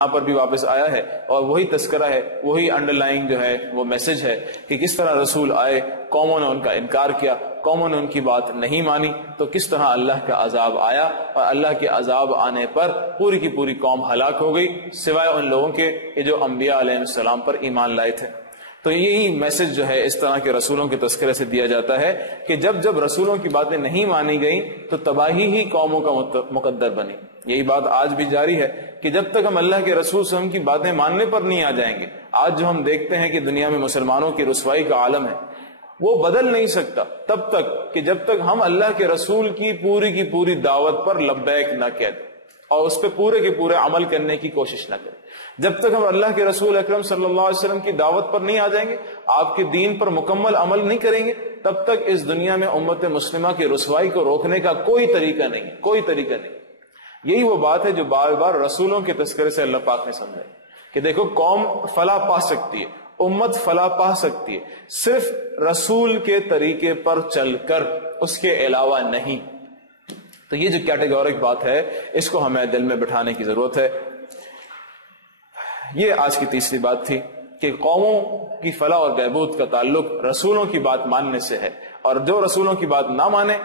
یہاں پر بھی واپس آیا ہے اور وہی تذکرہ ہے, وہی انڈر لائن جو ہے وہ میسج ہے کہ کس طرح رسول آئے, قوموں نے ان کا انکار کیا, قوموں نے ان کی بات نہیں مانی, تو کس طرح اللہ کا عذاب آیا, اور اللہ کے عذاب آنے پر پوری کی پوری قوم ہلاک ہو گئی سوائے ان لوگوں کے کہ جو انبیاء علیہ السلام پر ایمان لائے تھے. تو یہی میسج جو ہے اس طرح کے رسولوں کے تذکرے سے دیا جاتا ہے کہ جب جب رسولوں کی باتیں نہیں مانی گئیں تو تباہی ہی قوموں کا مقدر بنی. یہی بات آج بھی جاری ہے کہ جب تک ہم اللہ کے رسول صلی اللہ علیہ وسلم کی باتیں ماننے پر نہیں آ جائیں گے, آج جو ہم دیکھتے ہیں کہ دنیا میں مسلمانوں کی رسوائی کا عالم ہے, وہ بدل نہیں سکتا تب تک کہ جب تک ہم اللہ کے رسول کی پوری دعوت پر لبیک نہ کہہ دیں اور اس پہ پورے کے پورے عمل کرنے کی کوشش نہ کریں. جب تک ہم اللہ کے رسول اکرم صلی اللہ علیہ وسلم کی دعوت پر نہیں آ جائیں گے, آپ کے دین پر مکمل عمل نہیں کریں گے, تب تک اس دنیا میں امت مسلمہ کی رسوائی کو روکنے کا کوئی طریقہ نہیں, کوئی طریقہ نہیں. یہی وہ بات ہے جو بار بار رسولوں کے تذکرے سے اللہ پاک نے سمجھائی کہ دیکھو قوم فلاح پا سکتی ہے, امت فلاح پا سکتی ہے صرف رسول کے طریقے پر چل کر, اس کے علاوہ نہیں. تو یہ جو کیٹیگورک بات ہے اس کو ہمیں دل میں بٹھانے کی ضرورت ہے. یہ آج کی تیسری بات تھی کہ قوموں کی فلاح اور بہبود کا تعلق رسولوں کی بات ماننے سے ہے, اور جو رسولوں کی بات نہ مانے,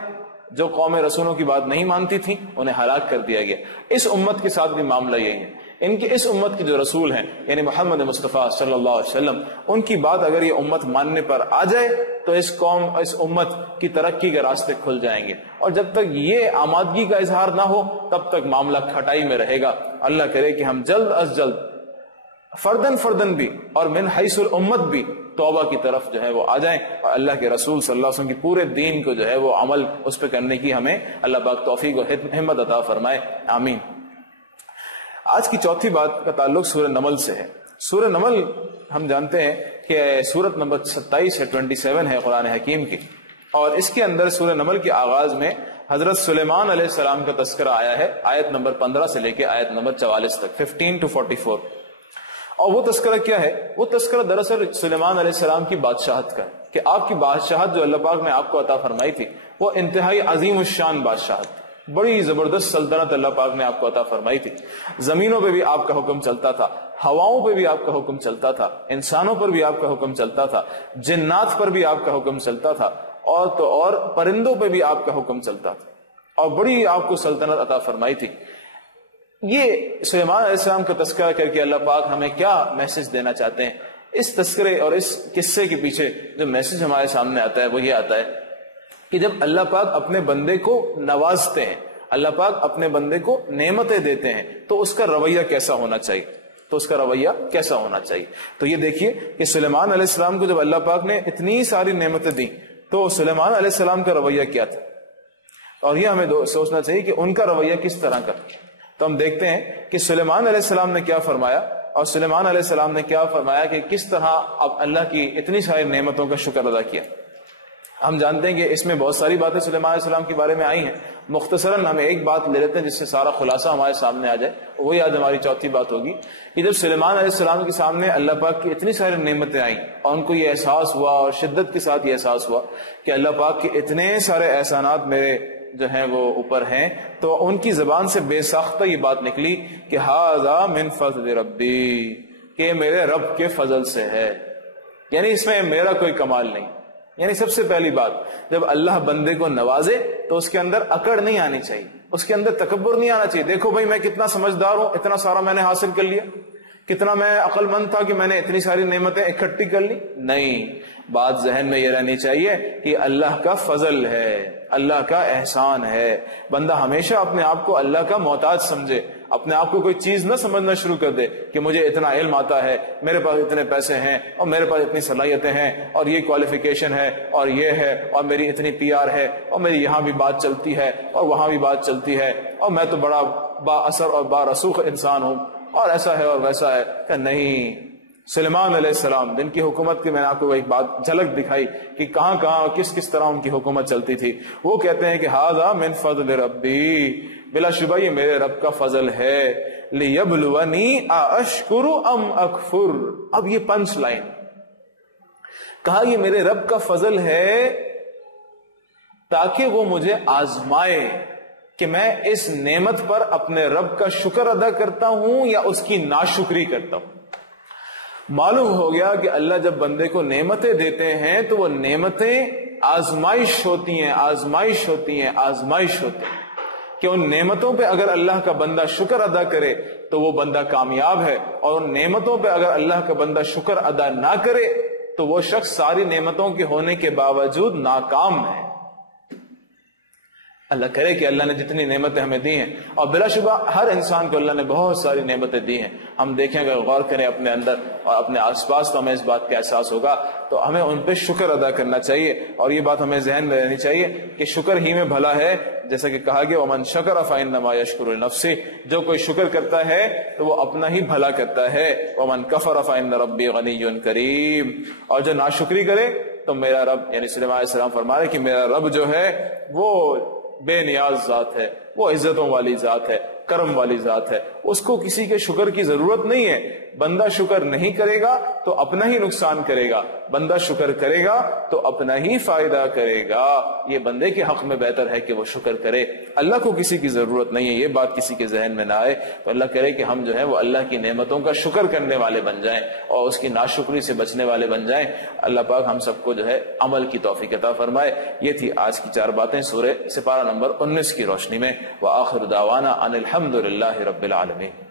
جو قومیں رسولوں کی بات نہیں مانتی تھیں انہیں ہلاک کر دیا گیا. اس امت کے ساتھ بھی معاملہ یہی ہے. ان کی اس امت کے جو رسول ہیں یعنی محمد مصطفیٰ صلی اللہ علیہ وسلم, ان کی بات اگر یہ امت ماننے پر آ جائے تو اس قوم, اس امت کی ترقی کے راستے کھل جائیں گے. اور جب تک یہ آمادگی کا اظہار نہ ہو تب تک معاملہ کھٹائی میں رہے گا. اللہ کرے کہ ہم جلد از جلد فردن بھی اور من حیث الامت بھی توبہ کی طرف جو ہے وہ آ جائیں, اور اللہ کے رسول صلی اللہ علیہ وسلم کی پورے دین کو جو ہے وہ عمل اس پہ کرنے کی ہمیں اللہ پاک توفیق و ہمت عطا فرمائے, آمین. آج کی چوتھی بات کا تعلق سورہ نمل سے ہے. سورہ نمل ہم جانتے ہیں کہ سورت نمبر 27 ہے, 27 ہے قرآن حکیم کی, اور اس کے اندر سورہ نمل کے آغاز میں حضرت سلیمان علیہ السلام کا تذکرہ آیا ہے, آیت نمبر 15 سے لے کے آیت نمبر 44 تک, 15 to 44. اور وہ تذکرہ کیا ہے؟ وہ تذکرہ دراصل سلیمان علیہ السلام کی بادشاہت کا ہے کہ آپ کی بادشاہت جو اللہ پاک نے آپ کو عطا فرمائی تھی وہ انتہائی عظیم الشان بادشاہت, بڑی زبردست سلطنت اللہ پاک نے آپ کو عطا فرمائی تھی. زمینوں پہ بھی آپ کا حکم چلتا تھا, ہواؤں پہ بھی آپ کا حکم چلتا تھا, انسانوں پر بھی آپ کا حکم چلتا تھا, جنات پر بھی آپ کا حکم چلتا تھا, اور تو اور پرندوں پہ بھی آپ کا حکم چلتا تھا, اور بڑی آپ کو سلطنت عطا فرمائی تھی. یہ سلیمان علیہ السلام کا تذکرہ کر کے اللہ پاک ہمیں کیا میسج دینا چاہتے ہیں؟ اس تذکرے اور اس قصے کے پیچھے جو میسج ہمارے سامنے آتا ہے وہ یہ آتا ہے کہ جب اللہ پاک اپنے بندے کو نوازتے ہیں, اللہ پاک اپنے بندے کو نعمتیں دیتے ہیں, تو اس کا رویہ کیسا ہونا چاہیے, تو اس کا رویہ کیسا ہونا چاہیے. تو یہ دیکھیے کہ سلیمان علیہ السلام کو جب اللہ پاک نے اتنی ساری نعمتیں دی تو سلیمان علیہ السلام کا رویہ کیا تھا, اور یہ ہمیں سوچنا چاہیے کہ ان کا رویہ کس طرح کا. تو ہم دیکھتے ہیں کہ سلیمان علیہ السلام نے کیا فرمایا, اور سلیمان علیہ السلام نے کیا فرمایا کہ کس طرح اب اللہ کی اتنی ساری نعمتوں کا شکر ادا کیا. ہم جانتے ہیں کہ اس میں بہت ساری باتیں سلیمان علیہ السلام کے بارے میں آئی ہیں. مختصراً ہمیں ایک بات لے لیتے ہیں جس سے سارا خلاصہ ہمارے سامنے آ جائے, وہی آج ہماری چوتھی بات ہوگی کہ جب سلیمان علیہ السلام کے سامنے اللہ پاک کی اتنی ساری نعمتیں آئیں اور ان کو یہ احساس ہوا اور شدت کے ساتھ یہ احساس ہوا کہ اللہ پاک کے اتنے سارے احسانات میرے جو ہیں وہ اوپر ہیں, تو ان کی زبان سے بے ساختہ یہ بات نکلی کہ ھذا من فضل ربی, کہ میرے رب کے فضل سے ہے, یعنی اس میں میرا کوئی کمال نہیں. یعنی سب سے پہلی بات, جب اللہ بندے کو نوازے تو اس کے اندر اکڑ نہیں آنی چاہیے, اس کے اندر تکبر نہیں آنا چاہیے. دیکھو بھائی میں کتنا سمجھدار ہوں, اتنا سارا میں نے حاصل کر لیا, کتنا میں عقل مند تھا کہ میں نے اتنی ساری نعمتیں اکٹھی کر لی. نہیں, بات ذہن میں یہ رہنی چاہیے کہ اللہ کا فضل ہے, اللہ کا احسان ہے. بندہ ہمیشہ اپنے آپ کو اللہ کا محتاج سمجھے, اپنے آپ کو کوئی چیز نہ سمجھنا شروع کر دے کہ مجھے اتنا علم آتا ہے, میرے پاس اتنے پیسے ہیں, اور میرے پاس اتنی صلاحیتیں ہیں, اور یہ کوالیفیکیشن ہے, اور یہ ہے, اور میری اتنی پی آر ہے, اور میری یہاں بھی بات چلتی ہے اور وہاں بھی بات چلتی ہے, اور میں تو بڑا با اثر اور با رسوخ انسان ہوں, اور ایسا ہے اور ویسا ہے. کہ نہیں, سلیمان علیہ السلام جن کی حکومت کی میں نے آپ کو ایک بات جھلک دکھائی کہ کہاں کہاں کس طرح ان کی حکومت چلتی تھی, وہ کہتے ہیں کہ ھذا من فضل ربی, بلا شبہ یہ میرے رب کا فضل ہے, لیبلونی ااشکر ام اکفر. اب یہ پنچ لائن کہا, یہ میرے رب کا فضل ہے تاکہ وہ مجھے آزمائے کہ میں اس نعمت پر اپنے رب کا شکر ادا کرتا ہوں یا اس کی ناشکری کرتا ہوں۔ معلوم ہو گیا کہ اللہ جب بندے کو نعمتیں دیتے ہیں تو وہ نعمتیں آزمائش ہوتی ہیں، آزمائش ہوتی ہیں، آزمائش ہوتی ہیں، کہ ان نعمتوں پہ اگر اللہ کا بندہ شکر ادا کرے تو وہ بندہ کامیاب ہے، اور ان نعمتوں پہ اگر اللہ کا بندہ شکر ادا نہ کرے تو وہ شخص ساری نعمتوں کے ہونے کے باوجود ناکام ہے۔ اللہ کرے کہ اللہ نے جتنی نعمتیں ہمیں دی ہیں، اور بلا شبہ ہر انسان کو اللہ نے بہت ساری نعمتیں دی ہیں، ہم دیکھیں اگر غور کریں اپنے اندر اور اپنے آس پاس تو ہمیں اس بات کا احساس ہوگا، تو ہمیں ان پہ شکر ادا کرنا چاہیے، اور یہ بات ہمیں ذہن میں رہنی چاہیے کہ شکر ہی میں بھلا ہے، جیسا کہ کہا گیا وَمَن شَكَرَ فَإِنَّمَا يَشْكُرُ لِنَفْسِهِ، جو کوئی شکر کرتا ہے تو وہ اپنا ہی بھلا کرتا ہے، وَمَن كَفَرَ فَإِنَّ رَبِّي غَنِيٌّ كَرِيمٌ، اور جو ناشکری کرے تو میرا رب یعنی سلیمان علیہ السلام فرما رہے کہ میرا رب جو ہے وہ بے نیاز ذات ہے، وہ عزتوں والی ذات ہے، کرم والی ذات ہے، اس کو کسی کے شکر کی ضرورت نہیں ہے۔ بندہ شکر نہیں کرے گا تو اپنا ہی نقصان کرے گا، بندہ شکر کرے گا تو اپنا ہی فائدہ کرے گا۔ یہ بندے کے حق میں بہتر ہے کہ وہ شکر کرے، اللہ کو کسی کی ضرورت نہیں ہے، یہ بات کسی کے ذہن میں نہ آئے۔ تو اللہ کرے کہ ہم جو ہے وہ اللہ کی نعمتوں کا شکر کرنے والے بن جائیں اور اس کی ناشکری سے بچنے والے بن جائیں۔ اللہ پاک ہم سب کو جو ہے عمل کی توفیق عطا فرمائے۔ یہ تھی آج کی 4 باتیں سورہ سپارہ نمبر 19 کی روشنی میں۔ وآخر دعوانا ان الحمد للہ رب العالمین۔